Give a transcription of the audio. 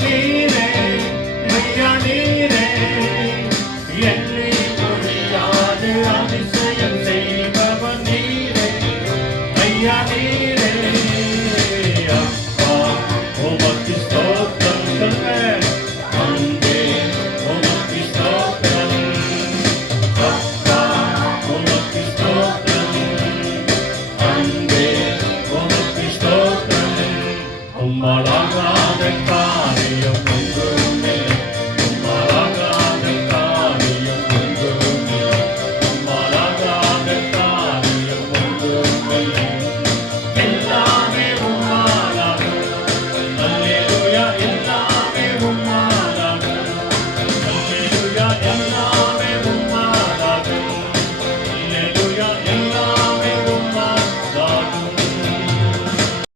நீரே ஐயா நீரே என்னை முடியாது அதிசயம் செய்பவன் நீரே ஐயா நீரே அப்பா உமக்கு ஸ்தோத்திரம் சொல்லுங்க அன்பே உமக்கு ஸ்தோத்திரம் அப்பா உமக்கு ஸ்தோத்திரம் அன்பே உமக்கு ஸ்தோத்திரம் உம்மலாகாத காரியம்